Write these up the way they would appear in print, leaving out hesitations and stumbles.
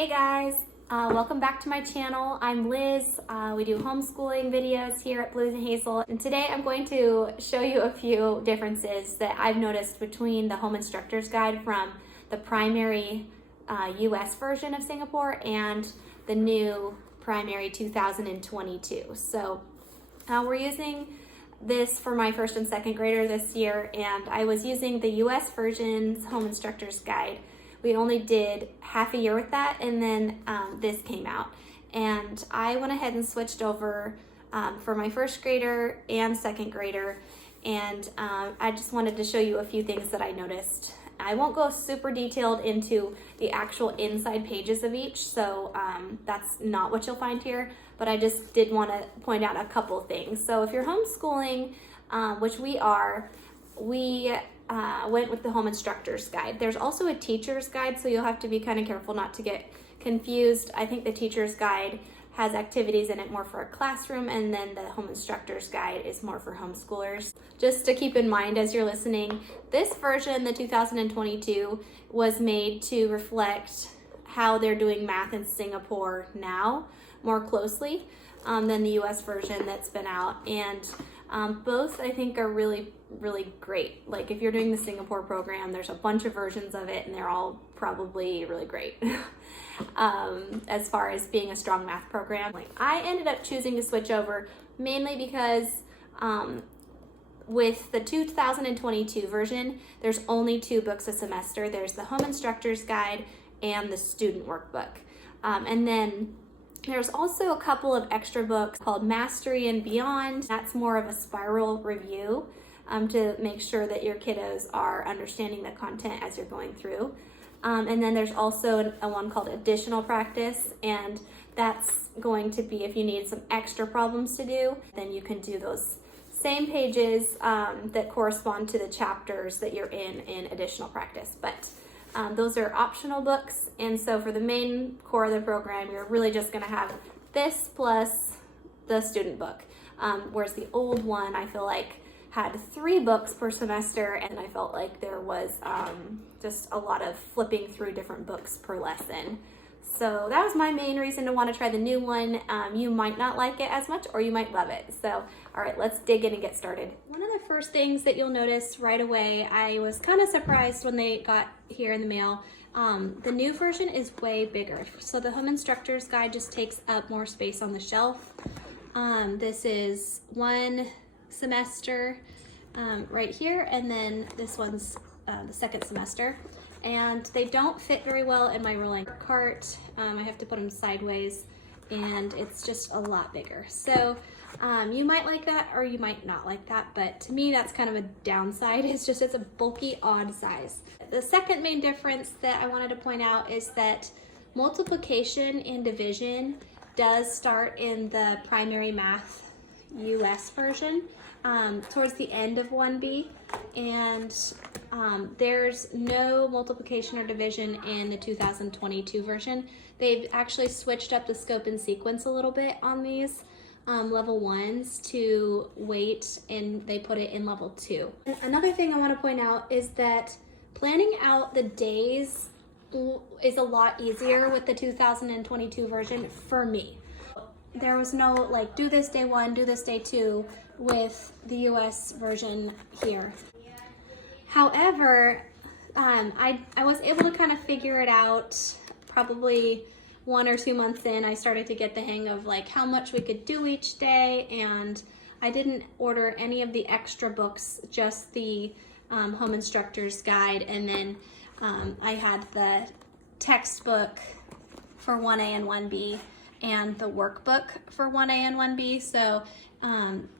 Hey guys, welcome back to my channel. I'm Liz. We do homeschooling videos here at Blues and Hazel, and today I'm going to show you a few differences that I've noticed between the Home Instructor's Guide from the primary US version of Singapore and the new primary 2022. So we're using this for my first and second grader this year, and I was using the US version's Home Instructor's Guide. We only did half a year with that, and then this came out. And I went ahead and switched over for my first grader and second grader, and I just wanted to show you a few things that I noticed. I won't go super detailed into the actual inside pages of each, so that's not what you'll find here, but I just did want to point out a couple things. So if you're homeschooling, which we are, we went with the Home Instructor's Guide. There's also a Teacher's Guide, so you'll have to be kind of careful not to get confused. I think the Teacher's Guide has activities in it more for a classroom, and then the Home Instructor's Guide is more for homeschoolers. Just to keep in mind as you're listening, this version, the 2022, was made to reflect how they're doing math in Singapore now more closely than the US version that's been out. And both I think are really great. Like if you're doing the Singapore program, there's a bunch of versions of it and they're all probably really great as far as being a strong math program. I ended up choosing to switch over mainly because with the 2022 version, there's only 2 books a semester. There's the Home Instructor's Guide and the Student Workbook. And then there's also a couple of extra books called Mastery and Beyond. That's more of a spiral review to make sure that your kiddos are understanding the content as you're going through. And then there's also a one called Additional Practice, and that's going to be if you need some extra problems to do, then you can do those same pages that correspond to the chapters that you're in Additional Practice. But those are optional books, and so for the main core of the program, you're really just going to have this plus the student book. Whereas the old one, I feel like, had 3 books per semester, and I felt like there was just a lot of flipping through different books per lesson. So that was my main reason to want to try the new one. You might not like it as much, or you might love it. So, all right, let's dig in and get started. One of the first things that you'll notice right away, I was kind of surprised when they got here in the mail. The new version is way bigger. So the Home Instructor's Guide just takes up more space on the shelf. This is one semester right here, and then this one's the second semester. And they don't fit very well in my rolling cart. I have to put them sideways, and it's just a lot bigger. So you might like that or you might not like that, but to me that's kind of a downside. It's a bulky, odd size. The second main difference that I wanted to point out is that multiplication and division does start in the primary math US version towards the end of 1B, and there's no multiplication or division in the 2022 version. They've actually switched up the scope and sequence a little bit on these level 1s to weight, and they put it in level 2. And another thing I want to point out is that planning out the days is a lot easier with the 2022 version for me. There was no like do this day 1, do this day 2 with the US version here. However, I was able to kind of figure it out probably 1 or 2 months in. I started to get the hang of like how much we could do each day, and I didn't order any of the extra books, just the Home Instructor's Guide, and then I had the textbook for 1A and 1B and the workbook for 1A and 1B. So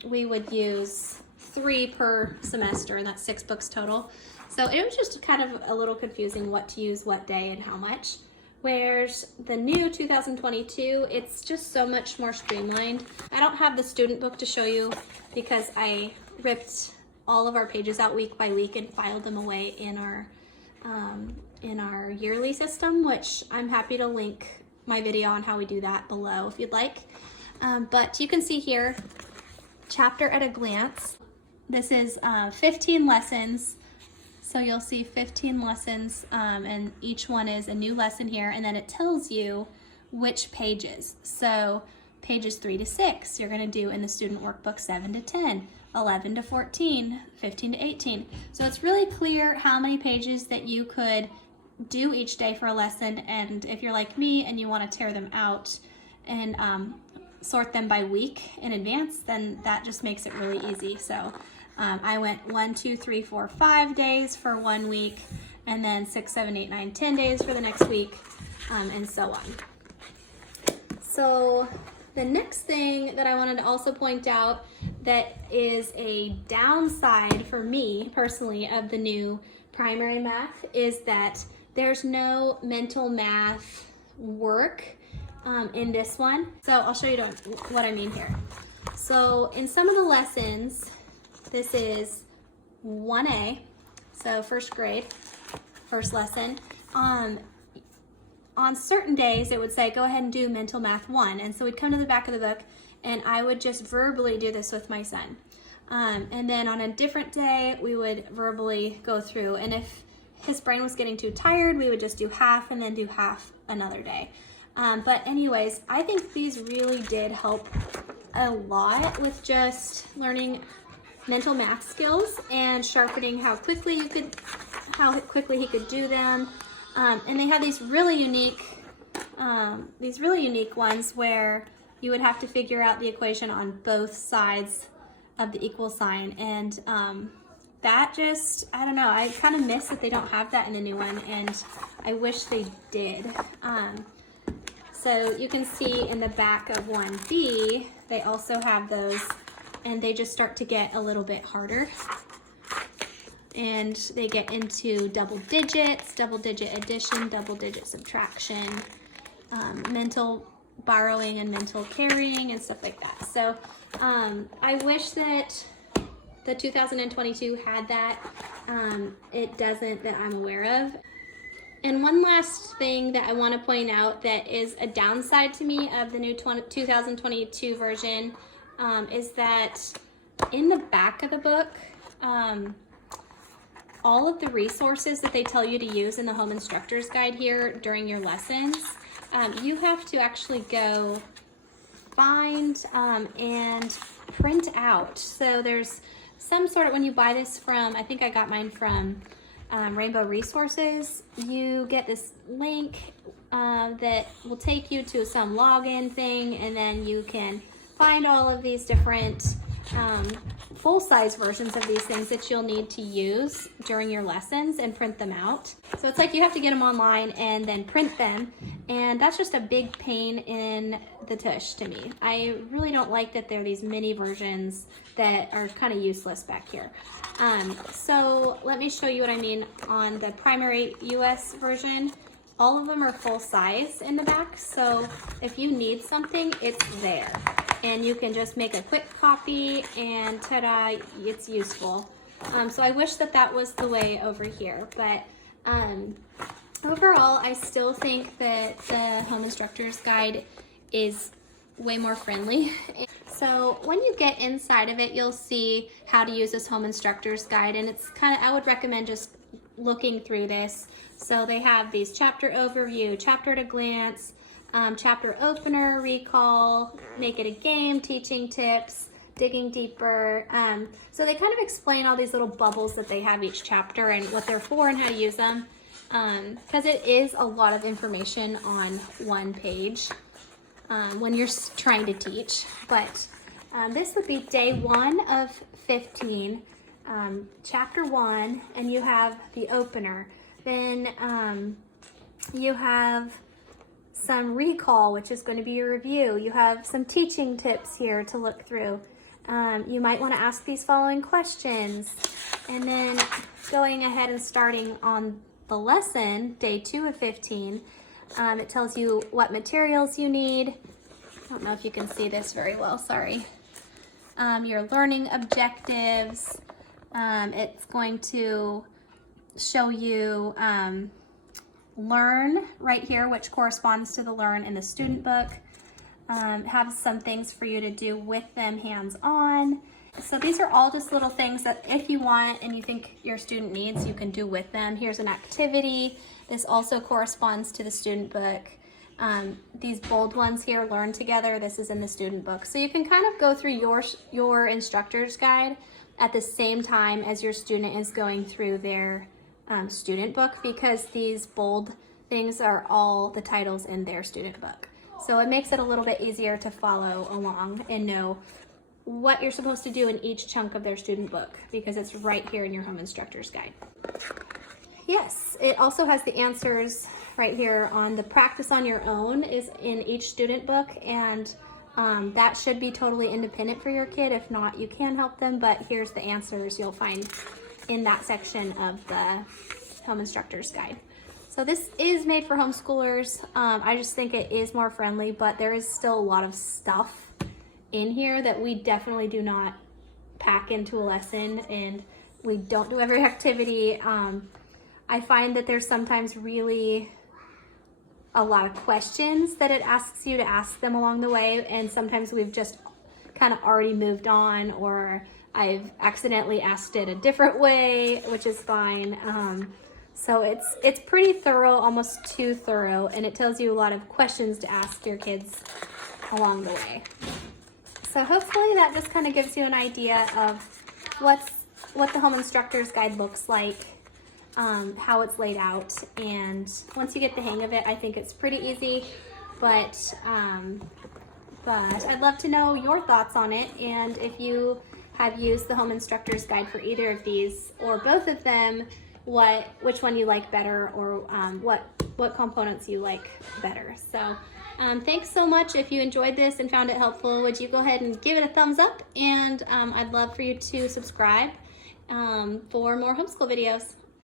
we would use 3 per semester, and that's 6 books total. So it was just kind of a little confusing what to use what day and how much. Whereas the new 2022, it's just so much more streamlined. I don't have the student book to show you because I ripped all of our pages out week by week and filed them away in our yearly system, which I'm happy to link my video on how we do that below if you'd like. But you can see here, chapter at a glance. This is 15 lessons, So you'll see 15 lessons, and each one is a new lesson here, and then it tells you which pages. So pages 3 to 6, you're going to do in the student workbook 7 to 10, 11 to 14, 15 to 18. So it's really clear how many pages that you could do each day for a lesson, and if you're like me and you want to tear them out and sort them by week in advance, then that just makes it really easy. So I went 1, 2, 3, 4, 5 days for 1 week, and then 6, 7, 8, 9, 10 days for the next week, and so on. So the next thing that I wanted to also point out that is a downside for me personally of the new primary math is that there's no mental math work in this one. So I'll show you what I mean here. So in some of the lessons, this is 1A, so first grade, first lesson. On certain days, it would say, go ahead and do mental math 1. And so we'd come to the back of the book, and I would just verbally do this with my son. And then on a different day, we would verbally go through. And if his brain was getting too tired, we would just do half and then do half another day. But anyways, I think these really did help a lot with just learning mental math skills and sharpening how quickly he could do them. And they had these really unique ones where you would have to figure out the equation on both sides of the equal sign. And that just, I don't know, I kind of miss that they don't have that in the new one, and I wish they did. So you can see in the back of 1B, they also have those, and they just start to get a little bit harder. And they get into double digits, double digit addition, double digit subtraction, mental borrowing and mental carrying and stuff like that. So I wish that the 2022 had that. It doesn't that I'm aware of. And one last thing that I want to point out that is a downside to me of the new 2022 version is that in the back of the book, all of the resources that they tell you to use in the home instructor's guide here during your lessons, you have to actually go find and print out. So there's some sort of, when you buy this from, I think I got mine from Rainbow Resources, you get this link that will take you to some login thing, and then you can find all of these different full-size versions of these things that you'll need to use during your lessons and print them out. So it's like you have to get them online and then print them, and that's just a big pain in the tush to me. I really don't like that there are these mini versions that are kind of useless back here. So let me show you what I mean on the primary US version. All of them are full size in the back, so if you need something, it's there. And you can just make a quick copy and ta-da, it's useful. So I wish that that was the way over here, but overall, I still think that the Home Instructor's Guide is way more friendly. So when you get inside of it, you'll see how to use this Home Instructor's Guide, and it's kind of, I would recommend just looking through this. So they have these chapter overview, chapter at a glance, chapter opener, recall, make it a game, teaching tips, digging deeper. So they kind of explain all these little bubbles that they have each chapter and what they're for and how to use them, because it is a lot of information on one page when you're trying to teach. But this would be day 1 of 15, chapter 1, and you have the opener. Then you have some recall, which is going to be your review. You have some teaching tips here to look through. You might want to ask these following questions. And then going ahead and starting on the lesson, day 2 of 15, it tells you what materials you need. I don't know if you can see this very well, sorry. Your learning objectives. It's going to show you learn right here, which corresponds to the learn in the student book. Have some things for you to do with them hands-on. So these are all just little things that if you want and you think your student needs, you can do with them. Here's an activity. This also corresponds to the student book. These bold ones here, learn together. This is in the student book. So you can kind of go through your instructor's guide at the same time as your student is going through their student book, because these bold things are all the titles in their student book. So it makes it a little bit easier to follow along and know what you're supposed to do in each chunk of their student book, because it's right here in your home instructor's guide. Yes, it also has the answers right here on the practice on your own is in each student book, and that should be totally independent for your kid. If not, you can help them, but here's the answers you'll find in that section of the home instructor's guide. So this is made for homeschoolers. I just think it is more friendly, but there is still a lot of stuff in here that we definitely do not pack into a lesson, and we don't do every activity. I find that there's sometimes really a lot of questions that it asks you to ask them along the way, and sometimes we've just kind of already moved on, or I've accidentally asked it a different way, which is fine. So it's pretty thorough, almost too thorough, and it tells you a lot of questions to ask your kids along the way. So hopefully that just kind of gives you an idea of what the home instructor's guide looks like, how it's laid out, and once you get the hang of it, I think it's pretty easy. But I'd love to know your thoughts on it, and if you have used the home instructor's guide for either of these or both of them, which one you like better, or what components you like better. So thanks so much. If you enjoyed this and found it helpful, would you go ahead and give it a thumbs up, and I'd love for you to subscribe for more homeschool videos.